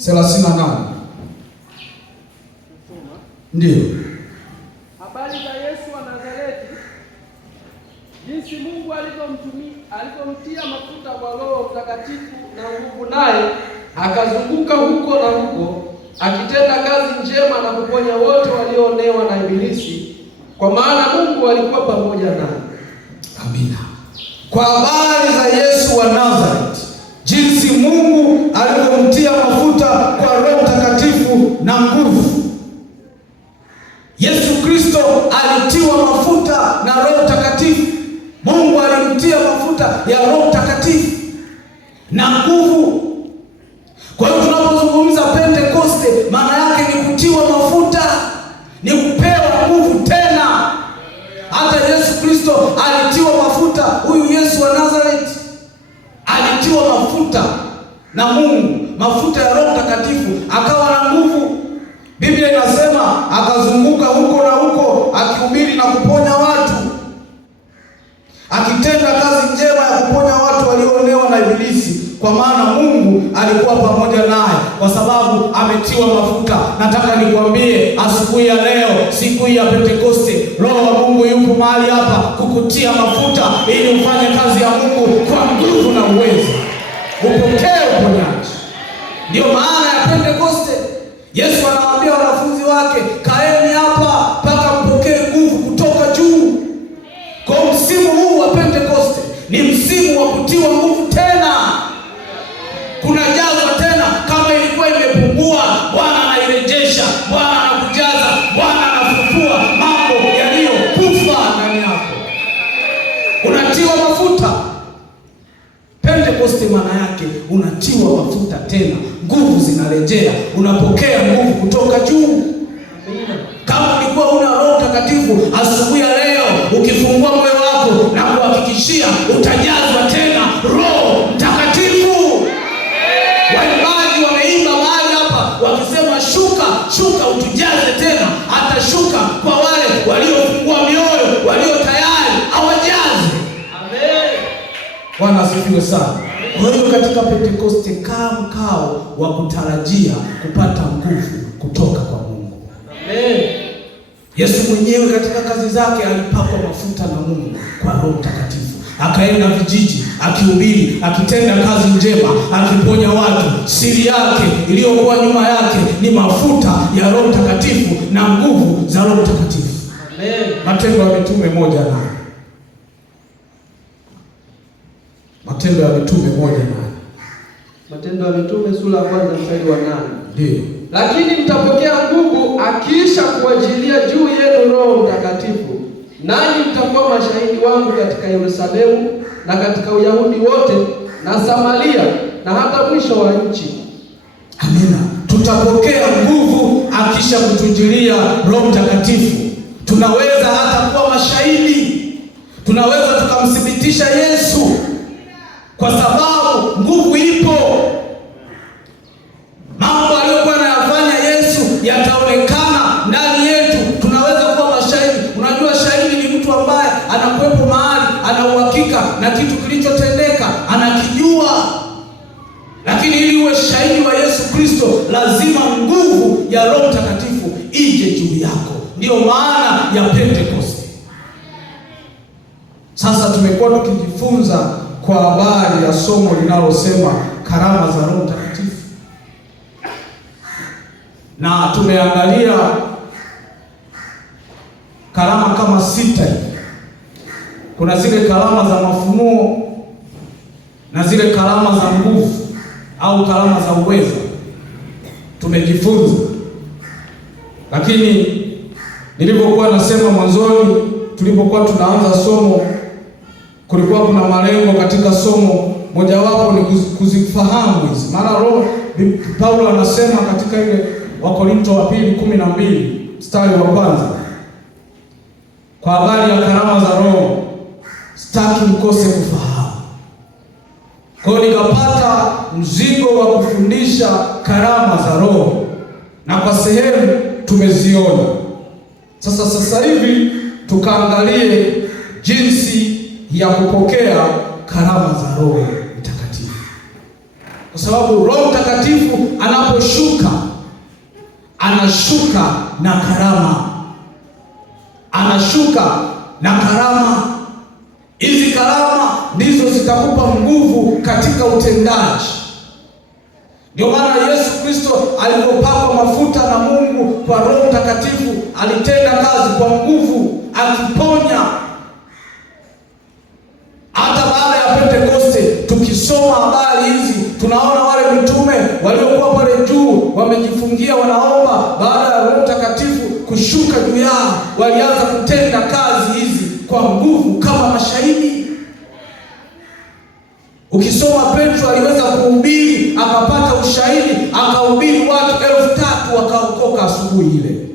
38. Ndio. Habari za Yesu wa Nazareti, jinsi Mungu alivyomtia mafuta kwa Roho Mtakatifu na nguvu, naye akazunguka huko na huko akitenda kazi njema na kuponya wote walioonewa na Ibilisi, kwa maana Mungu alikuwa pamoja naye. Amina. Kwa habari za Yesu wa Nazareti, jinsi Mungu alivyomtia mafuta kwa Roho Mtakatifu na nguvu. Yesu Kristo alitiwa mafuta na Roho Mtakatifu. Mungu alimtia mafuta ya Roho Mtakatifu na nguvu. Kwa hiyo tunapozungumza Pentekoste, maana yake ni kutiwa mafuta, ni kupewa nguvu tena. Hata Yesu Kristo alitiwa mafuta. Huyu Yesu wa Nazareti alitiwa mafuta na Mungu, mafuta ya Roho Mtakatifu, akawa na nguvu. Biblia inasema akazunguka huko na huko akihubiri na kuponya watu, akitenda kazi njema ya kuponya watu walioonewa na Ibilisi, kwa maana Mungu alikuwa pamoja naye, kwa sababu ametiwa mafuta. Nataka nikwambie asubuhi ya leo, siku hii ya Pentekoste, Roho wa Mungu yupo mahali hapa kukutia mafuta ili ufanye kazi ya Mungu kwa nguvu na uwezo, upokee uponyaji. Ndio maana ya Pentekoste. Yesu anawaambia wanafunzi wake, kaeni hapa mpaka mpokee nguvu kutoka juu. Kwa msimu huu wa Pentekoste ni msimu wa kutiwa nguvu tena. Kuna jazwa tena, kama ilikuwa imepungua, Bwana anairejesha, Bwana anakujaza, Bwana anafufua mambo yaliyokufa ndani yako. Unatiwa mafuta. Pentekoste maana yake unatiwa mafuta tena, nguvu zinarejea, unapokea nguvu kutoka juu. Kama ulikuwa una Roho Mtakatifu, asubuhi ya leo ukifungua moyo wako na kuhakikishia utajazwa tena Roho Mtakatifu. Waimbaji wameimba mahali hapa wakisema, shuka, shuka utujaze tena. Atashuka kwa wale waliofungua mioyo, walio tayari awajaze. Amen. Bwana asifiwe sana. Kwa hiyo katika Pentekoste kaa mkao wa kutarajia kupata nguvu kutoka kwa Mungu. Amen. Yesu mwenyewe katika kazi zake alipakwa mafuta na Mungu kwa Roho Mtakatifu. Akaenda vijiji akihubiri, akitenda kazi njema, akiponya watu. Siri yake iliyokuwa nyuma yake ni mafuta ya Roho Mtakatifu na nguvu za Roho Mtakatifu. Amen. Matendo ya Mitume 1:8. Matendo ya Mitume 1:8. Matendo ya Mitume sura ya 1 mstari wa 8. Ndio. Lakini mtapokea nguvu akiisha kuajilia juu yenu Roho Mtakatifu, nanyi mtakuwa mashahidi wangu katika Yerusalemu na katika Uyahudi wote na Samaria na hata mwisho wa nchi. Amina. Tutapokea nguvu akisha kutujilia Roho Mtakatifu. Tunaweza hata kuwa mashahidi. Tunaweza tukamthibitisha Yesu, kwa sababu nguvu ipo. Mambo aliyokuwa anayafanya Yesu yataonekana ndani yetu. Tunaweza kuwa mashahidi. Unajua, shahidi ni mtu ambaye anakuwepo mahali, ana uhakika na kitu kilichotendeka, anakijua. Lakini ili uwe shahidi wa Yesu Kristo, lazima nguvu ya Roho Mtakatifu ije juu yako. Ndiyo maana ya Pentekoste. Sasa tumekuwa tukijifunza kwa habari ya somo linalosema karama za Roho Mtakatifu, na tumeangalia karama kama 6 hivi. Kuna zile karama za mafunuo na zile karama za nguvu au karama za uwezo tumejifunza. Lakini nilipokuwa nasema mwanzoni, tulipokuwa tunaanza somo, kulikuwa kuna malengo katika somo. Mojawapo ni kuzifahamu hizi. Maana Paulo anasema katika ile Wakorinto wa 2:12 mstari wa 1, kwa habari ya karama za Roho sitaki mkose kufahamu. Kwa hiyo nikapata mzigo wa kufundisha karama za Roho, na kwa sehemu tumeziona. Sasa hivi tukaangalie jinsi ya kupokea karama za Roho Mtakatifu, kwa sababu Roho Mtakatifu anaposhuka anashuka na karama, anashuka na karama. Hizi karama ndizo zitakupa nguvu katika utendaji. Ndio maana Yesu Kristo alipopakwa mafuta na Mungu kwa Roho Mtakatifu, alitenda kazi kwa nguvu, akiponya. Hata baada ya Pentekoste, tukisoma habari hizi, tunaona wale mitume waliokuwa pale juu wamejifungia, wanaomba. Baada ya Roho Mtakatifu kushuka juu yao, walianza kutenda kazi hizi kwa nguvu kama mashahidi. Ukisoma Petro aliweza kuhubiri, akapata ushahidi, akahubiri watu 3,000 wakaokoka asubuhi ile.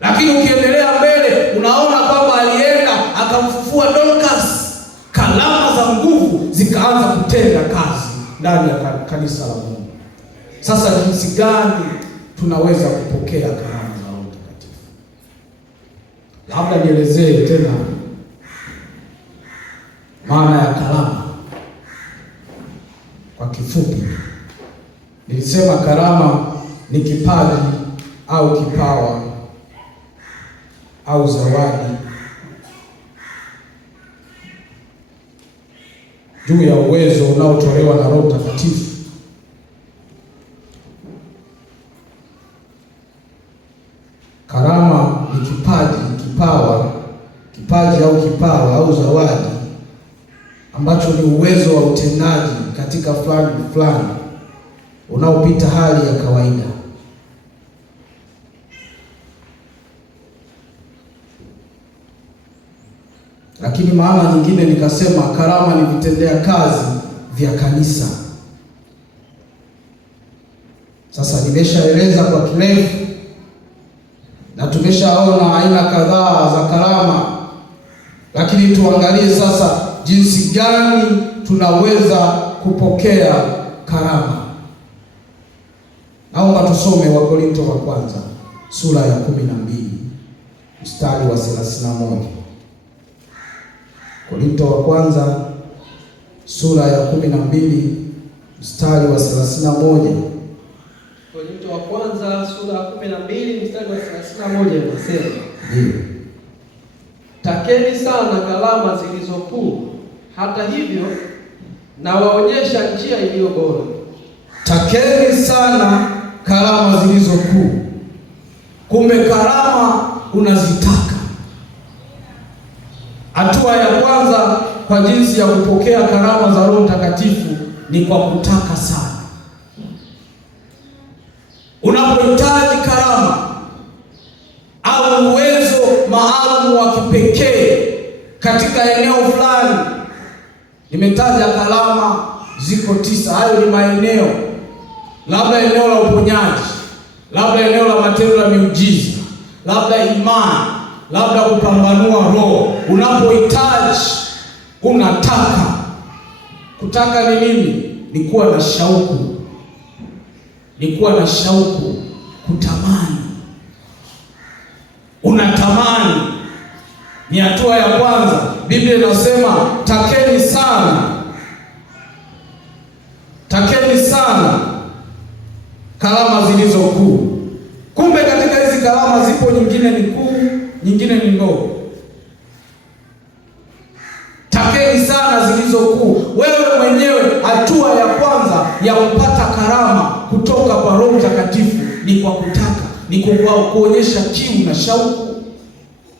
Lakini ukiendelea mbele unaona kwamba alienda akamfufua Dorcas. Karama za nguvu zikaanza kutenda kazi ndani ya kanisa la Mungu. Sasa jinsi gani tunaweza kupokea karama za Roho Mtakatifu? Labda nielezee tena maana ya karama kwa kifupi. Nilisema karama ni kipaji au kipawa au zawadi juu ya uwezo unaotolewa na Roho Mtakatifu karama ni kipaji au kipawa au zawadi ambacho ni uwezo wa utendaji katika fulani unaopita hali ya kawaida. Lakini maana nyingine nikasema karama ni vitendea kazi vya kanisa. Sasa nimeshaeleza kwa kirefu na tumeshaona aina kadhaa za karama, lakini tuangalie sasa jinsi gani tunaweza kupokea karama. Naomba tusome Wakorintho wa kwanza sura ya 12 mstari wa 31. Korintho wa kwanza sura ya 12 mstari wa 31. Korintho wa kwanza sura ya 12 mstari wa 31 inasema, ndio, takeni sana karama zilizo kuu, hata hivyo na waonyesha njia iliyo bora. Takeni sana karama zilizo kuu. Kumbe karama unazitaka. Hatua ya kwanza kwa jinsi ya kupokea karama za Roho Mtakatifu ni kwa kutaka sana. Unapohitaji karama au uwezo maalum wa kipekee katika eneo fulani, nimetaja karama ziko 9. Hayo ni maeneo, labda eneo la uponyaji, labda eneo la matendo ya miujiza, labda imani, labda kupambanua roho. Unapohitaji, unataka. Kutaka ni nini? Ni kuwa na shauku, ni kuwa na shauku, kutamani. Unatamani, ni hatua ya kwanza. Biblia inasema takeni sana, takeni sana karama zilizo kuu. Kumbe katika hizi karama zipo nyingine ni kuu, nyingine ni ndogo. Takeni sana zilizo kuu. Wewe mwenyewe, hatua ya kwanza ya kupata karama kutoka kwa Roho Mtakatifu ni kwa kutaka, ni kwa kuonyesha kiu na shauku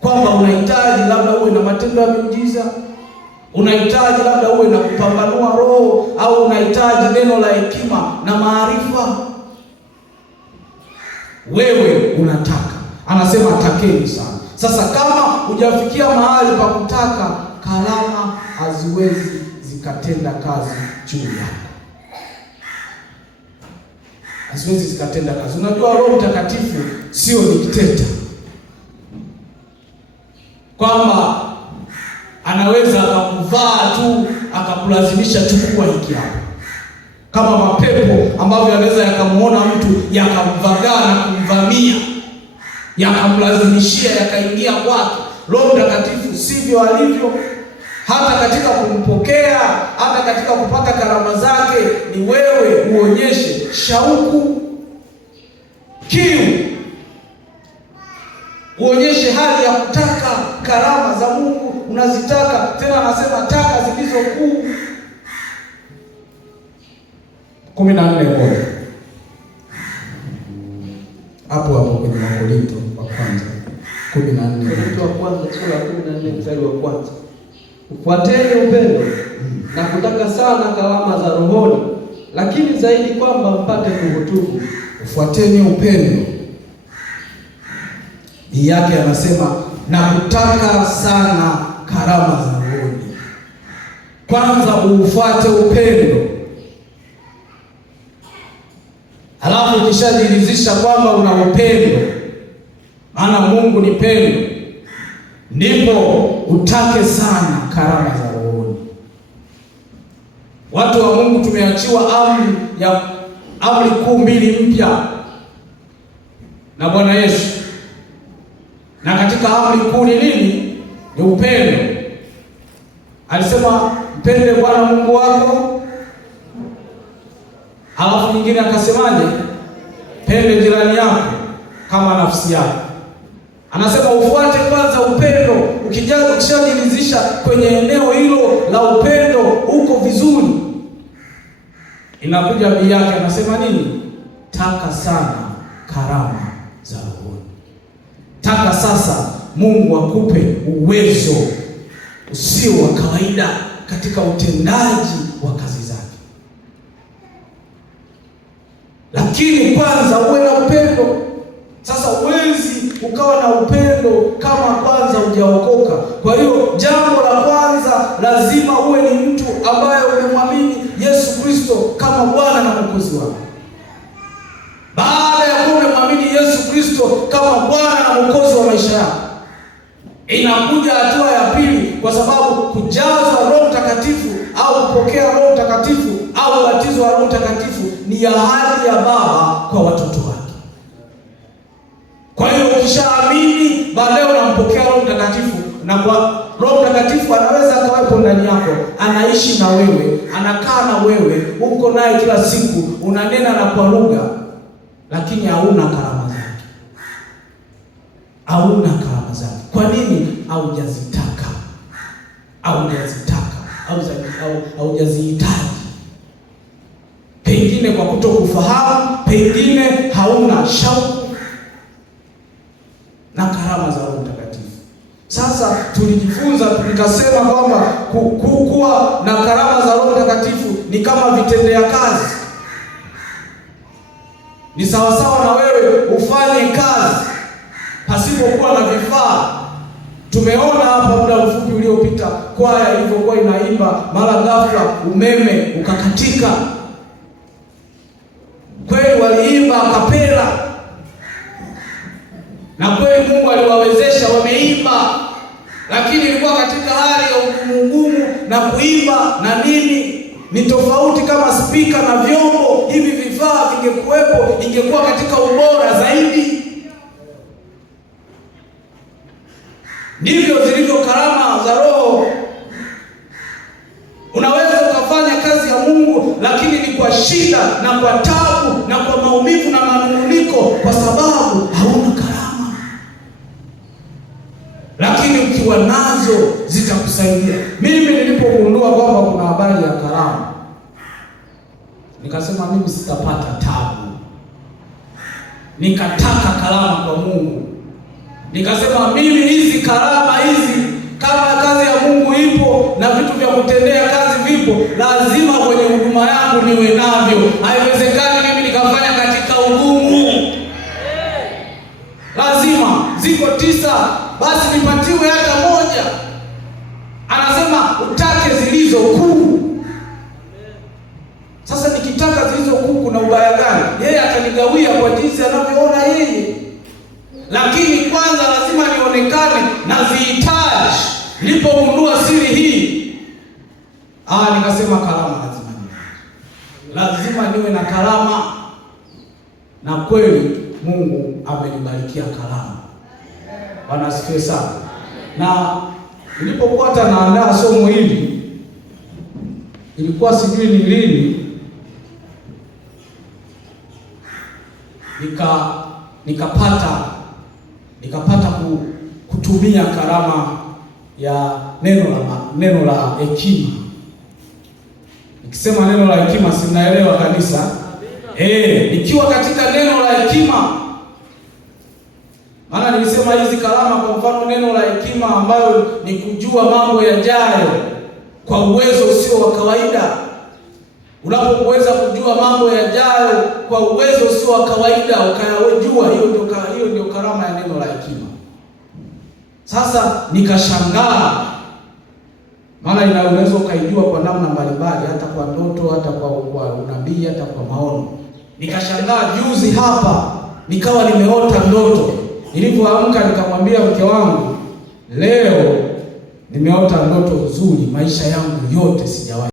kwamba unahitaji labda uwe na matendo ya miujiza, unahitaji labda uwe na kupambanua roho, au unahitaji neno la hekima na maarifa. Wewe unataka. Anasema takeni sana. Sasa kama hujafikia mahali pa kutaka, karama haziwezi zikatenda kazi juu yako, haziwezi zikatenda kazi. Unajua Roho Mtakatifu sio dikteta kwamba anaweza akakuvaa tu akakulazimisha chukua hiki hapa, kama mapepo ambavyo yanaweza yakamuona mtu yakamvagaa na kumvamia, yakamlazimishia yakaingia kwake. Roho Mtakatifu sivyo alivyo. Hata katika kumpokea, hata katika kupata karama zake, ni wewe uonyeshe shauku. kiu, uonyeshe hali ya kutaka karama za Mungu, unazitaka. Tena anasema taka zilizo kuu. 14:1 hapo kwenye Wakorintho wa kwanza 14. Wakorintho wa kwanza sura ya 14 mstari wa kwanza. Ufuateni upendo na kutaka sana karama za rohoni, lakini zaidi kwamba mpate kuhutubu. Ufuateni upendo, yake anasema na kutaka sana karama za rohoni. Kwanza ufuate upendo, halafu ukishajiridhisha kwamba una upendo, maana Mungu ni pendo, ndipo utake sana karama za rohoni. Watu wa Mungu tumeachiwa amri kuu mbili mpya na Bwana Yesu. Na katika amri kuu ni nini? Ni upendo. Alisema mpende Bwana Mungu wako. Halafu nyingine akasemaje? Pende jirani yako kama nafsi yako. Anasema ufuate kwanza upendo. Ukishajiridhisha kwenye eneo hilo la upendo, uko vizuri, inakuja bii yake, anasema nini? Taka sana karama za rohoni. Taka sasa Mungu akupe uwezo usio wa kawaida katika utendaji wa kazi zake. Lakini kwanza uwe na upendo. Sasa huwezi ukawa na upendo kama kwanza hujaokoka. Kwa hiyo jambo la kwanza, lazima uwe ni mtu ambaye umemwamini Yesu Kristo kama Bwana na Mwokozi wako. Baada ya kuwa umemwamini Yesu Kristo kama Bwana na Mwokozi wa maisha yako, inakuja hatua ya pili, kwa sababu kujazwa Roho Mtakatifu au kupokea Roho Mtakatifu au ubatizo wa Roho Mtakatifu ni ahadi ya Baba kwa watoto wake. Kwa hiyo ukishaamini, baadaye unampokea Roho Mtakatifu, na kwa Roho Mtakatifu anaweza akawepo ndani yako, anaishi na wewe, anakaa na wewe, uko naye kila siku, unanena na kwa lugha, lakini hauna karama zake. Hauna karama zake. Kwa nini? Haujazitaka, haujazihitaji. Pengine kwa kutokufahamu, pengine hauna shauku na karama za Roho Mtakatifu. Sasa tulijifunza tukasema kwamba kuwa na karama za Roho Mtakatifu ni kama vitendea kazi. Ni sawasawa na wewe ufanye kazi pasipokuwa na vifaa. Tumeona hapa muda mfupi uliopita kwaya ilivyokuwa inaimba, mara ghafla umeme ukakatika. Kweli waliimba akapela, na kweli Mungu aliwawezesha, wameimba, lakini ilikuwa katika hali ya ugumu na kuimba na nini. Ni tofauti kama spika na vyombo hivi vifaa vingekuwepo, ingekuwa katika ubora zaidi. Ndivyo zilivyo karama za Roho. Unaweza ukafanya kazi ya Mungu, lakini ni kwa shida na kwa taabu na kwa maumivu na manunguniko, kwa sababu hauna karama. Lakini ukiwa nazo zitakusaidia. Mimi nilipogundua kwamba kuna habari ya karama, nikasema mimi sitapata taabu. Nikataka karama kwa Mungu. Nikasema mimi hizi karama hizi, kama kazi ya Mungu ipo na vitu vya kutendea kazi vipo, lazima kwenye huduma yangu niwe navyo. Haiwezekani mimi nikafanya katika ugumu. Lazima ziko 9, basi nipatiwe hata moja. Anasema utake zilizo kuu. Sasa nikitaka zilizo kuu, kuna ubaya gani? Yeye atanigawia kwa jinsi anavyoona yeye. Lakini kwanza lazima nionekane na zihitaji. Nilipogundua siri hii, nikasema karama lazima niwe na karama. Na kweli Mungu amenibarikia karama. Bwana asifiwe sana. Na nilipokuwa hata naandaa somo hili, ilikuwa sijui ni lini, nikapata kutumia karama ya neno la hekima. Nikisema neno la hekima, si mnaelewa kanisa? Nikiwa katika neno la hekima, maana nilisema hizi karama, kwa mfano neno la hekima ambayo ni kujua mambo yajayo kwa uwezo usio wa kawaida. Unapoweza kujua mambo yajayo kwa uwezo usio wa kawaida ukayajua, hiyo ndio karama ya neno la hekima. Sasa nikashangaa, maana unaweza ukaijua kwa namna mbalimbali, hata kwa ndoto, hata kwa unabii, hata kwa maono. Nikashangaa juzi hapa nikawa nimeota ndoto. Nilipoamka nikamwambia mke wangu, leo nimeota ndoto nzuri, maisha yangu yote sijawahi